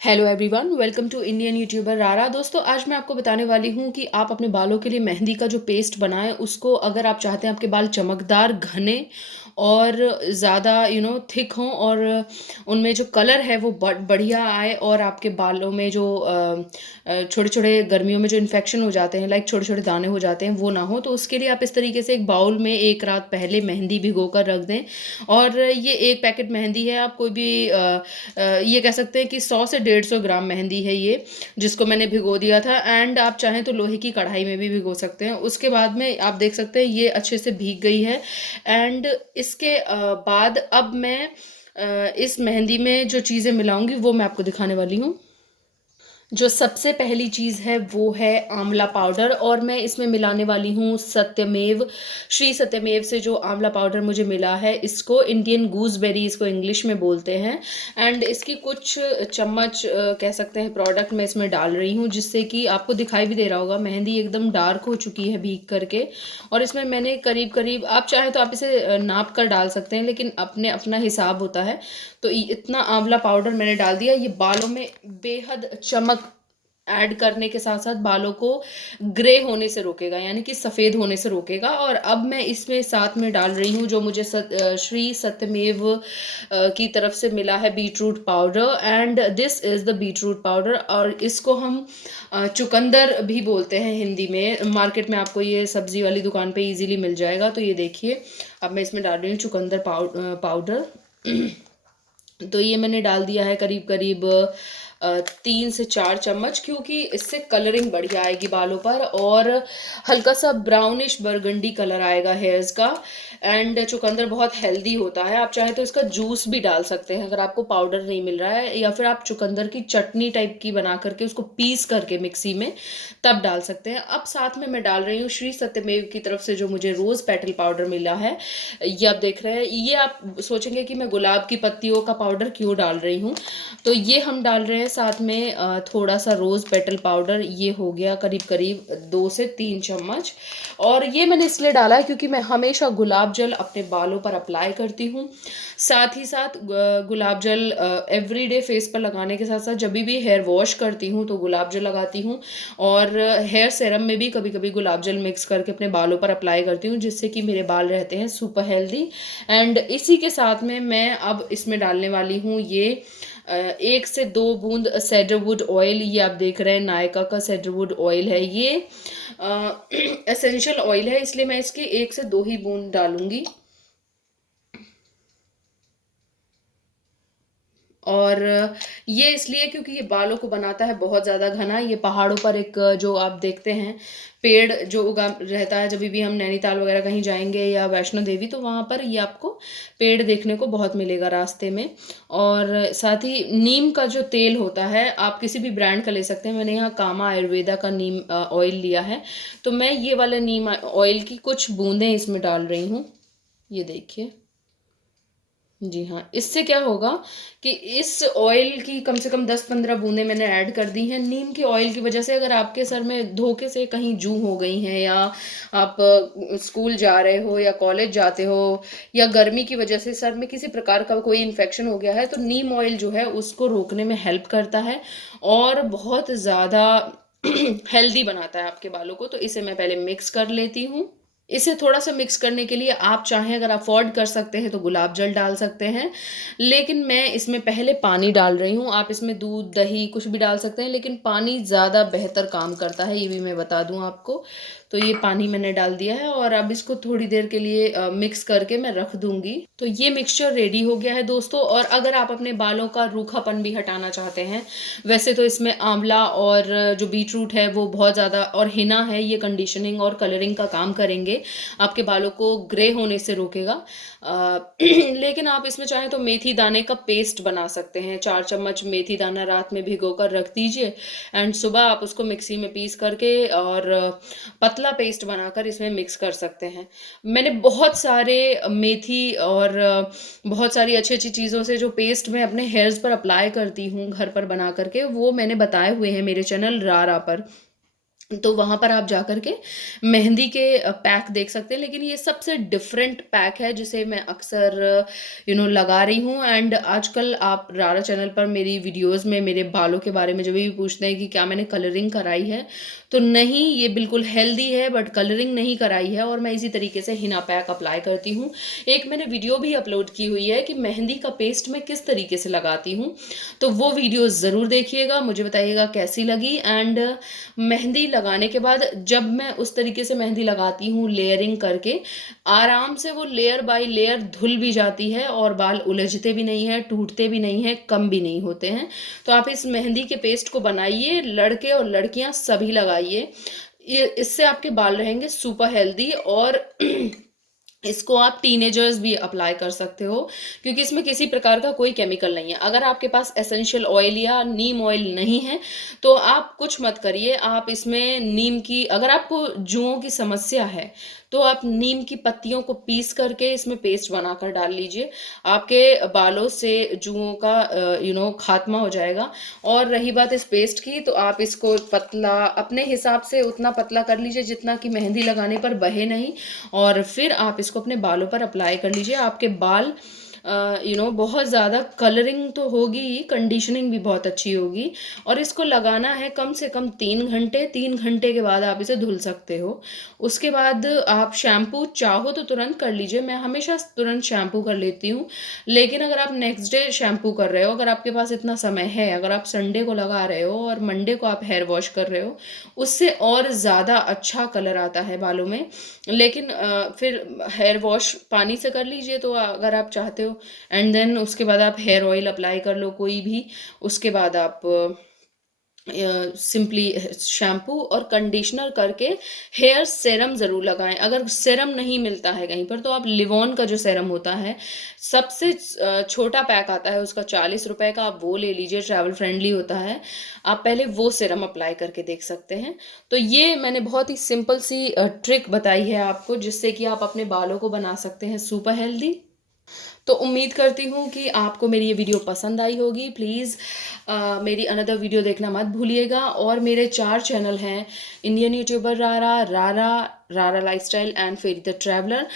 Hello everyone, welcome to Indian YouTuber Rara. दोस्तों, आज मैं आपको बताने वाली हूँ कि आप अपने बालों के लिए मेहंदी का जो पेस्ट बनाएं, उसको अगर आप चाहते हैं आपके बाल चमकदार, घने और ज़्यादा थिक हों और उनमें जो कलर है वो बढ़िया आए और आपके बालों में जो छोटे छोटे गर्मियों में जो इन्फेक्शन हो जाते हैं, लाइक छोटे छोटे दाने हो जाते हैं, वो ना हो। तो उसके लिए आप इस तरीके से एक बाउल में एक रात पहले मेहंदी भिगो कर रख दें। और ये एक पैकेट मेहंदी है, आप कोई भी ये कह सकते हैं कि 100 से 150 ग्राम मेहंदी है ये, जिसको मैंने भिगो दिया था। एंड आप चाहें तो लोहे की कढ़ाई में भी भिगो सकते हैं। उसके बाद में आप देख सकते हैं ये अच्छे से भीग गई है। एंड इसके बाद अब मैं इस मेहंदी में जो चीज़ें मिलाऊंगी वो मैं आपको दिखाने वाली हूँ। जो सबसे पहली चीज़ है वो है आंवला पाउडर, और मैं इसमें मिलाने वाली हूँ सत्यमेव। श्री सत्यमेव से जो आंवला पाउडर मुझे मिला है, इसको इंडियन गूसबेरी इसको इंग्लिश में बोलते हैं। एंड इसकी कुछ चम्मच कह सकते हैं प्रोडक्ट मैं इसमें डाल रही हूँ, जिससे कि आपको दिखाई भी दे रहा होगा मेहंदी एकदम डार्क हो चुकी है भीग करके। और इसमें मैंने करीब करीब, आप चाहे तो आप इसे नाप कर डाल सकते हैं, लेकिन अपने अपना हिसाब होता है। तो इतना आंवला पाउडर मैंने डाल दिया। ये बालों में बेहद चमक ऐड करने के साथ साथ बालों को ग्रे होने से रोकेगा, यानी कि सफ़ेद होने से रोकेगा। और अब मैं इसमें साथ में डाल रही हूँ जो मुझे श्री सत्यमेव की तरफ से मिला है, beetroot powder. And this is the beetroot powder, और इसको हम चुकंदर भी बोलते हैं हिंदी में। मार्केट में आपको ये सब्जी वाली दुकान पे इजीली मिल जाएगा। तो ये देखिए, अब मैं इसमें डाल रही हूँ चुकंदर पाउडर। तो ये मैंने डाल दिया है करीब करीब 3 से 4 चम्मच, क्योंकि इससे कलरिंग बढ़िया आएगी बालों पर और हल्का सा ब्राउनिश बरगंडी कलर आएगा हेयर्स का। एंड चुकंदर बहुत हेल्दी होता है। आप चाहे तो इसका जूस भी डाल सकते हैं अगर आपको पाउडर नहीं मिल रहा है, या फिर आप चुकंदर की चटनी टाइप की बना करके उसको पीस करके मिक्सी में तब डाल सकते हैं। अब साथ में मैं डाल रही हूँ श्री सत्यमेव की तरफ से जो मुझे रोज़ पेटल पाउडर मिला है। ये आप देख रहे हैं, ये आप सोचेंगे कि मैं गुलाब की पत्तियों का पाउडर क्यों डाल रही हूँ। तो ये हम डाल रहे हैं साथ में थोड़ा सा रोज़ पेटल पाउडर। ये हो गया करीब करीब 2 से 3 चम्मच। और ये मैंने इसलिए डाला है क्योंकि मैं हमेशा गुलाब जल अपने बालों पर अप्लाई करती हूँ। साथ ही साथ गुलाब जल एवरीडे फेस पर लगाने के साथ साथ जब भी हेयर वॉश करती हूँ तो गुलाब जल लगाती हूँ। और हेयर सेरम में भी कभी कभी गुलाब जल मिक्स करके अपने बालों पर अप्लाई करती हूँ, जिससे कि मेरे बाल रहते हैं सुपर हेल्दी। एंड इसी के साथ में मैं अब इसमें डालने वाली हूँ ये 1 से 2 बूंद सैडरवुड ऑयल। ये आप देख रहे हैं नायका का सैडरवुड ऑयल है। ये एसेंशियल ऑयल है, इसलिए मैं इसके 1 से 2 ही बूंद डालूंगी। और ये इसलिए क्योंकि ये बालों को बनाता है बहुत ज़्यादा घना। ये पहाड़ों पर एक जो आप देखते हैं पेड़ जो उगा रहता है, जब भी हम नैनीताल वगैरह कहीं जाएंगे या वैष्णो देवी, तो वहाँ पर ये आपको पेड़ देखने को बहुत मिलेगा रास्ते में। और साथ ही नीम का जो तेल होता है, आप किसी भी ब्रांड का ले सकते हैं। मैंने यहाँ कामा आयुर्वेदा का नीम ऑयल लिया है। तो मैं ये वाला नीम ऑयल की कुछ बूंदें इसमें डाल रही हूँ। ये देखिए, जी हाँ। इससे क्या होगा कि इस ऑयल की कम से कम 10-15 बूंदें मैंने ऐड कर दी हैं। नीम के ऑयल की वजह से अगर आपके सर में धोखे से कहीं जू हो गई हैं, या आप स्कूल जा रहे हो या कॉलेज जाते हो, या गर्मी की वजह से सर में किसी प्रकार का कोई इन्फेक्शन हो गया है, तो नीम ऑयल जो है उसको रोकने में हेल्प करता है और बहुत ज़्यादा हेल्दी बनाता है आपके बालों को। तो इसे मैं पहले मिक्स कर लेती हूँ। इसे थोड़ा सा मिक्स करने के लिए आप चाहें, अगर अफोर्ड कर सकते हैं तो गुलाब जल डाल सकते हैं, लेकिन मैं इसमें पहले पानी डाल रही हूँ। आप इसमें दूध दही कुछ भी डाल सकते हैं, लेकिन पानी ज़्यादा बेहतर काम करता है, ये भी मैं बता दूँ आपको। तो ये पानी मैंने डाल दिया है और अब इसको थोड़ी देर के लिए मिक्स करके मैं रख दूंगी। तो ये मिक्सचर रेडी हो गया है दोस्तों। और अगर आप अपने बालों का रूखापन भी हटाना चाहते हैं, वैसे तो इसमें आंवला और जो बीट रूट है वो बहुत ज़्यादा, और हिना है, ये कंडीशनिंग और कलरिंग का काम करेंगे, आपके बालों को ग्रे होने से रोकेगा। लेकिन आप इसमें चाहें तो मेथी दाने का पेस्ट बना सकते हैं। 4 चम्मच मेथी दाना रात में भिगो कर रख दीजिए, एंड सुबह आप उसको मिक्सी में पीस करके और पतला पेस्ट बनाकर इसमें मिक्स कर सकते हैं। मैंने बहुत सारे मेथी और बहुत सारी अच्छी अच्छी चीज़ों से जो पेस्ट मैं अपने हेयर्स पर अप्लाई करती हूँ घर पर बना करके, वो मैंने बताए हुए हैं मेरे चैनल रारा पर। तो वहाँ पर आप जा कर के मेहंदी के पैक देख सकते हैं, लेकिन ये सबसे डिफरेंट पैक है जिसे मैं अक्सर लगा रही हूँ। एंड आजकल आप रारा चैनल पर मेरी वीडियोस में मेरे बालों के बारे में जब भी पूछते हैं कि क्या मैंने कलरिंग कराई है, तो नहीं, ये बिल्कुल हेल्दी है बट कलरिंग नहीं कराई है, और मैं इसी तरीके से हिना पैक अप्लाई करती हूँ। एक मैंने वीडियो भी अपलोड की हुई है कि मेहंदी का पेस्ट मैं किस तरीके से लगाती हूँ, तो वो वीडियो ज़रूर देखिएगा, मुझे बताइएगा कैसी लगी। एंड मेहंदी लगाने के बाद जब मैं उस तरीके से मेहंदी लगाती हूँ लेयरिंग करके, आराम से वो लेयर बाय लेयर धुल भी जाती है और बाल उलझते भी नहीं हैं, टूटते भी नहीं हैं, कम भी नहीं होते हैं। तो आप इस मेहंदी के पेस्ट को बनाइए, लड़के और लड़कियां सभी लगाइए। ये इससे आपके बाल रहेंगे सुपर हेल्दी, और इसको आप टीनेजर्स भी अप्लाई कर सकते हो, क्योंकि इसमें किसी प्रकार का कोई केमिकल नहीं है। अगर आपके पास एसेंशियल ऑयल या नीम ऑयल नहीं है तो आप कुछ मत करिए, आप इसमें नीम की, अगर आपको जुओं की समस्या है तो आप नीम की पत्तियों को पीस करके इसमें पेस्ट बनाकर डाल लीजिए, आपके बालों से जुओं का खात्मा हो जाएगा। और रही बात इस पेस्ट की, तो आप इसको पतला अपने हिसाब से उतना पतला कर लीजिए जितना कि मेहंदी लगाने पर बहे नहीं, और फिर आप इसको अपने बालों पर अप्लाई कर लीजिए। आपके बाल बहुत ज़्यादा कलरिंग तो होगी ही, कंडीशनिंग भी बहुत अच्छी होगी। और इसको लगाना है कम से कम 3 घंटे, 3 घंटे के बाद आप इसे धुल सकते हो। उसके बाद आप शैम्पू चाहो तो तुरंत कर लीजिए, मैं हमेशा तुरंत शैम्पू कर लेती हूँ। लेकिन अगर आप नेक्स्ट डे शैम्पू कर रहे हो, अगर आपके पास इतना समय है, अगर आप संडे को लगा रहे हो और मंडे को आप हेयर वॉश कर रहे हो, उससे और ज़्यादा अच्छा कलर आता है बालों में। लेकिन फिर हेयर वॉश पानी से कर लीजिए तो अगर आप चाहते हो, एंड देन उसके बाद आप हेयर ऑयल अप्लाई कर लो कोई भी। उसके बाद आप सिंपली शैम्पू और कंडीशनर करके हेयर सेरम ज़रूर लगाएं। अगर सेरम नहीं मिलता है कहीं पर तो आप लिवॉन का जो सेरम होता है, सबसे छोटा पैक आता है उसका 40 रुपए का, आप वो ले लीजिए, ट्रैवल फ्रेंडली होता है। आप पहले वो सेरम अप्लाई करके देख सकते हैं। तो ये मैंने बहुत ही सिंपल सी ट्रिक बताई है आपको, जिससे कि आप अपने बालों को बना सकते हैं सुपर हेल्दी। तो उम्मीद करती हूँ कि आपको मेरी ये वीडियो पसंद आई होगी। प्लीज़ मेरी अनदर वीडियो देखना मत भूलिएगा। और मेरे 4 चैनल हैं, Indian YouTuber Rara, Rara, Rara lifestyle and ferry the traveller.